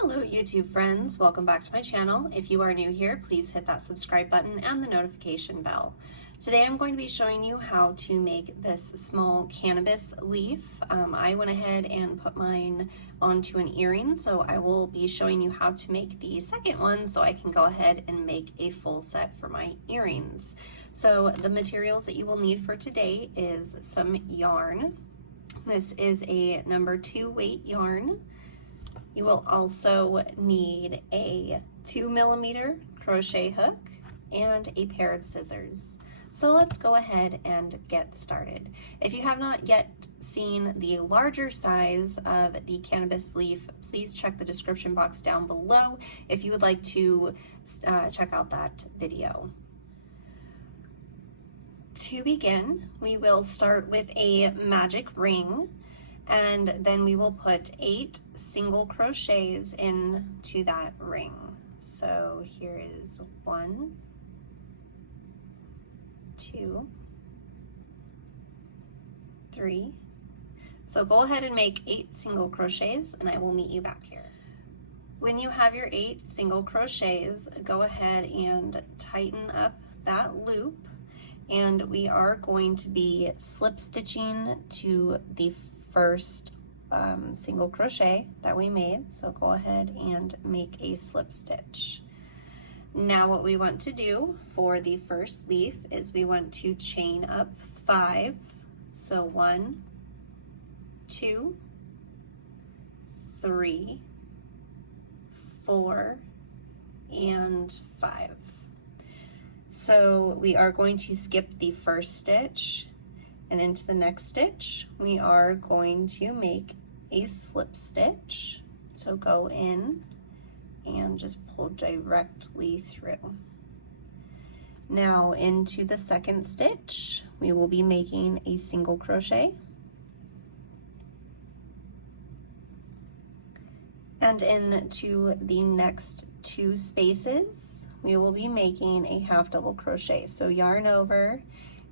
Hello YouTube friends, welcome back to my channel. If you are new here, please hit that subscribe button and the notification bell. Today I'm going to be showing you how to make this small cannabis leaf. I went ahead and put mine onto an earring, so I will be showing you how to make the second one so I can go ahead and make a full set for my earrings. So the materials that you will need for today is some yarn. This is a number 2 weight yarn. You will also need a 2mm crochet hook and a pair of scissors. So let's go ahead and get started. If you have not yet seen the larger size of the cannabis leaf, please check the description box down below if you would like to check out that video. To begin, we will start with a magic ring, and then we will put 8 single crochets into that ring. So here is 1, 2, 3. So go ahead and make 8 single crochets and I will meet you back here. When you have your 8 single crochets, go ahead and tighten up that loop, and we are going to be slip stitching to the first single crochet that we made. So go ahead and make a slip stitch. Now what we want to do for the first leaf is we want to chain up 5. So 1, 2, 3, 4, and 5. So we are going to skip the first stitch, and into the next stitch we are going to make a slip stitch. So go in and just pull directly through. Now into the second stitch we will be making a single crochet, and into the next 2 spaces we will be making a half double crochet. So yarn over,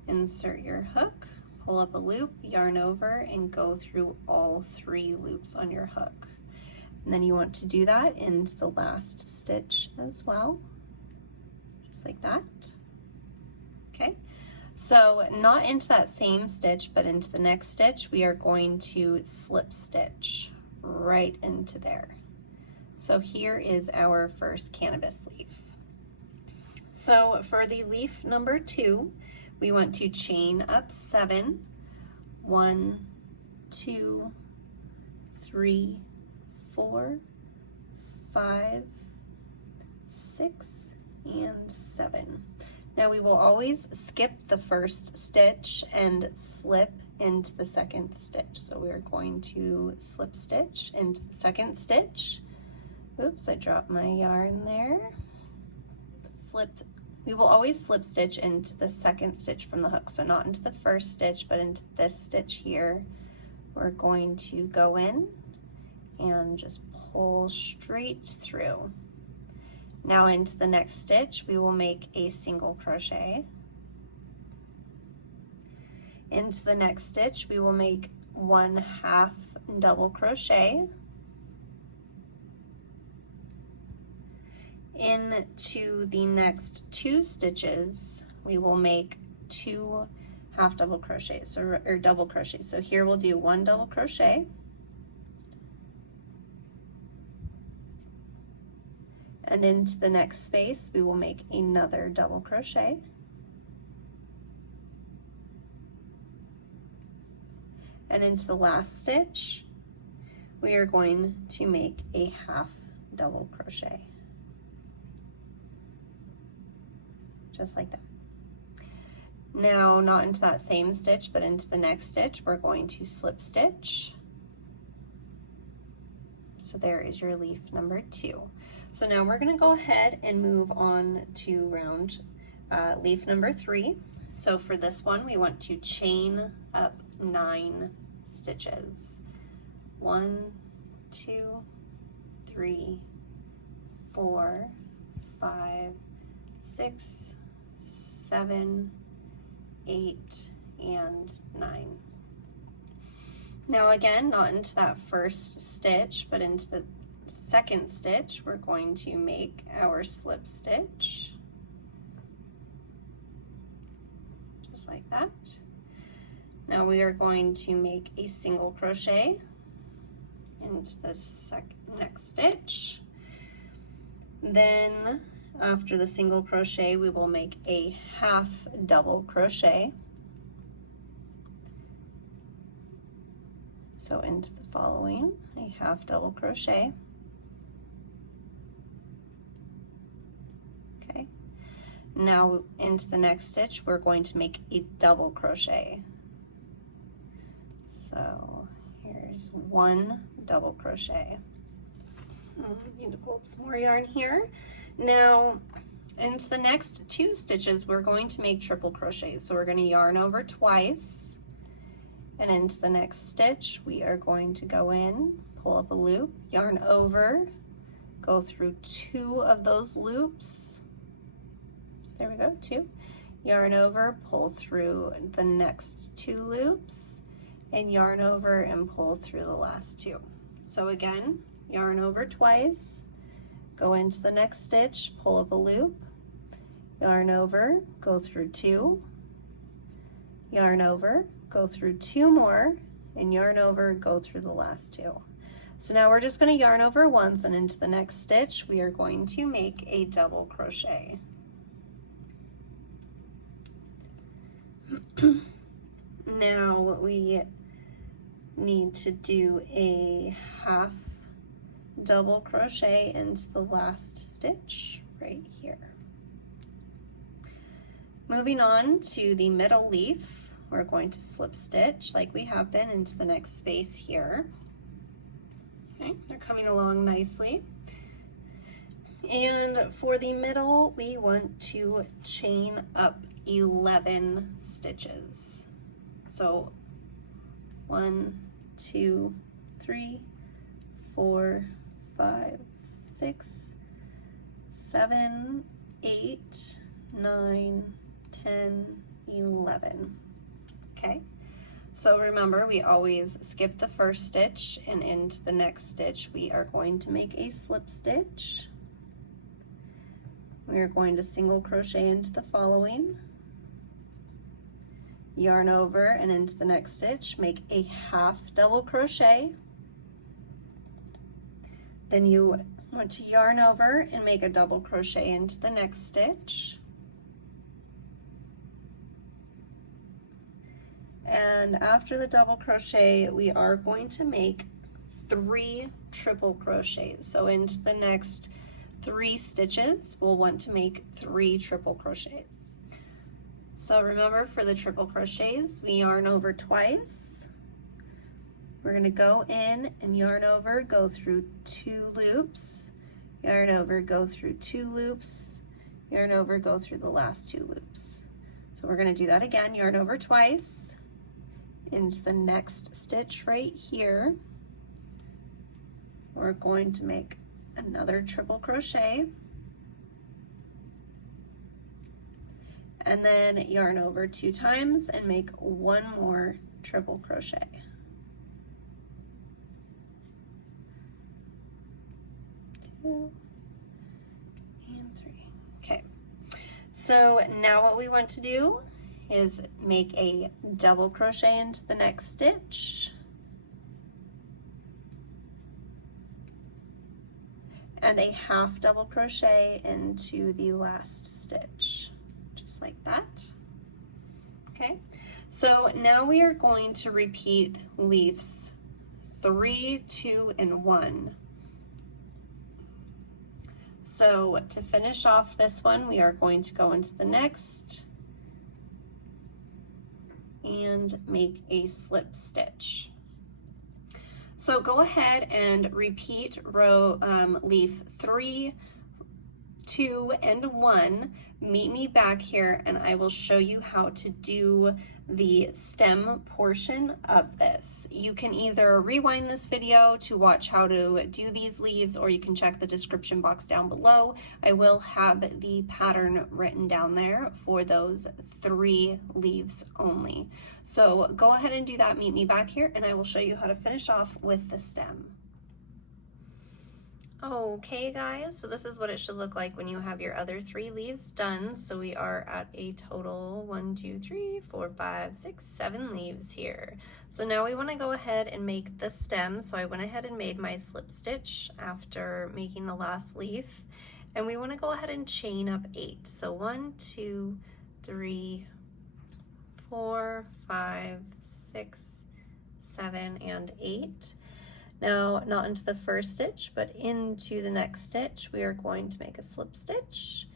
insert your hook, pull up a loop, yarn over, and go through all 3 loops on your hook. And then you want to do that into the last stitch as well, just like that. Okay, so not into that same stitch, but into the next stitch we are going to slip stitch right into there. So here is our first cannabis leaf. So for the leaf number 2, we want to chain up 7. 1, 2, 3, 4, 5, 6, and 7. Now we will always skip the first stitch and slip into the second stitch. So we're going to slip stitch into the second stitch. Oops, I dropped my yarn there. Slipped. We will always slip stitch into the second stitch from the hook, so not into the first stitch, but into this stitch here. We're going to go in and just pull straight through. Now into the next stitch we will make a single crochet. Into the next stitch we will make 1/2 double crochet. Into the next 2 stitches we will make 2 half double crochets, or double crochets. So here we'll do 1 double crochet, and into the next space we will make another double crochet, and into the last stitch we are going to make a half double crochet. Just like that. Now not into that same stitch, but into the next stitch we're going to slip stitch. So there is your leaf number 2. So now we're going to go ahead and move on to round leaf number 3. So for this one we want to chain up 9 stitches. 1, 2, 3, 4, 5, 6, 7, 8, and 9. Now again, not into that first stitch, but into the second stitch, we're going to make our slip stitch, just like that. Now we are going to make a single crochet into the next stitch. Then after the single crochet, we will make a half double crochet. So into the following, a half double crochet. Okay. Now into the next stitch, we're going to make a double crochet. So here's one double crochet. Need to pull up some more yarn here. Now into the next two stitches, we're going to make triple crochets. So we're going to yarn over twice, and into the next stitch, we are going to go in, pull up a loop, yarn over, go through two of those loops. So there we go, two. Yarn over, pull through the next two loops, and yarn over and pull through the last two. So again, yarn over twice, go into the next stitch, pull up a loop, yarn over, go through two, yarn over, go through two more, and yarn over, go through the last two. So now we're just going to yarn over once, and into the next stitch we are going to make a double crochet. Now we need to do a half double crochet into the last stitch right here. Moving on to the middle leaf, we're going to slip stitch like we have been into the next space here. Okay, they're coming along nicely. And for the middle, we want to chain up 11 stitches. So 1, 2, 3, 4, 5, 6, 7, 8, 9, 10, 11. Okay, so remember, we always skip the first stitch, and into the next stitch we are going to make a slip stitch. We are going to single crochet into the following, yarn over, and into the next stitch make a half double crochet. Then you want to yarn over and make a double crochet into the next stitch. And after the double crochet, we are going to make 3 triple crochets. So into the next 3 stitches, we'll want to make 3 triple crochets. So remember, for the triple crochets, we yarn over twice. We're going to go in and yarn over, go through 2 loops, yarn over, go through 2 loops, yarn over, go through the last 2 loops. So we're going to do that again, yarn over twice. Into the next stitch right here, we're going to make another triple crochet, and then yarn over 2 times and make 1 more triple crochet. Two and 3. Okay, so now what we want to do is make a double crochet into the next stitch, and a half double crochet into the last stitch, just like that. Okay, so now we are going to repeat leaves 3, 2, and 1. So to finish off this one, we are going to go into the next and make a slip stitch. So go ahead and repeat leaf 3, 2, and 1. Meet me back here and I will show you how to do the stem portion of this. You can either rewind this video to watch how to do these leaves, or you can check the description box down below. I will have the pattern written down there for those 3 leaves only. So go ahead and do that, meet me back here, and I will show you how to finish off with the stem. Okay guys, so this is what it should look like when you have your other 3 leaves done. So we are at a total 1, 2, 3, 4, 5, 6, 7 leaves here. So now we want to go ahead and make the stem. So I went ahead and made my slip stitch after making the last leaf, and we want to go ahead and chain up 8. So 1, 2, 3, 4, 5, 6, 7, and 8. Now, not into the first stitch, but into the next stitch, we are going to make a slip stitch.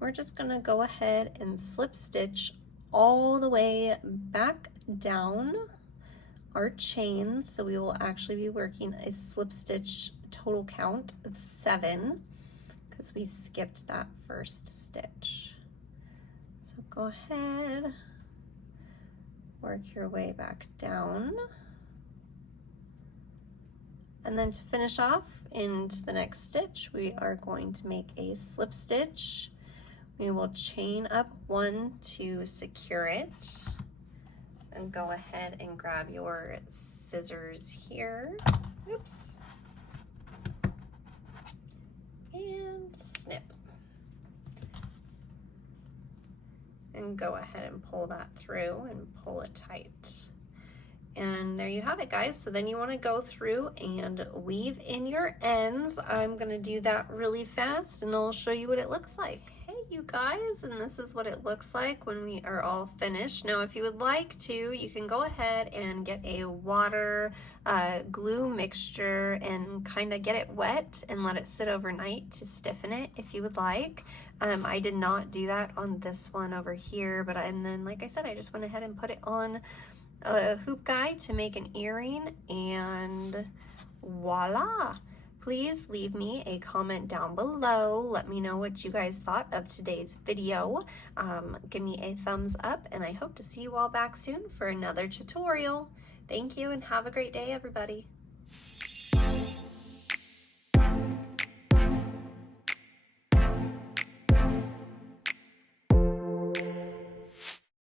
We're just going to go ahead and slip stitch all the way back down our chain. So we will actually be working a slip stitch total count of 7 because we skipped that first stitch. So go ahead, work your way back down. And then to finish off into the next stitch, we are going to make a slip stitch. We will chain up 1 to secure it. And go ahead and grab your scissors here. Oops. And snip. And go ahead and pull that through and pull it tight. And there you have it, guys. So then you want to go through and weave in your ends. I'm going to do that really fast and I'll show you what it looks like. Hey, you guys, and this is what it looks like when we are all finished. Now, if you would like to, you can go ahead and get a water glue mixture and kind of get it wet and let it sit overnight to stiffen it if you would like. I did not do that on this one over here, but and then, like I said, I just went ahead and put it on a hoop guide to make an earring, and voila. Please leave me a comment down below. Let me know what you guys thought of today's video. Give me a thumbs up, and I hope to see you all back soon for another tutorial. Thank you and have a great day, everybody.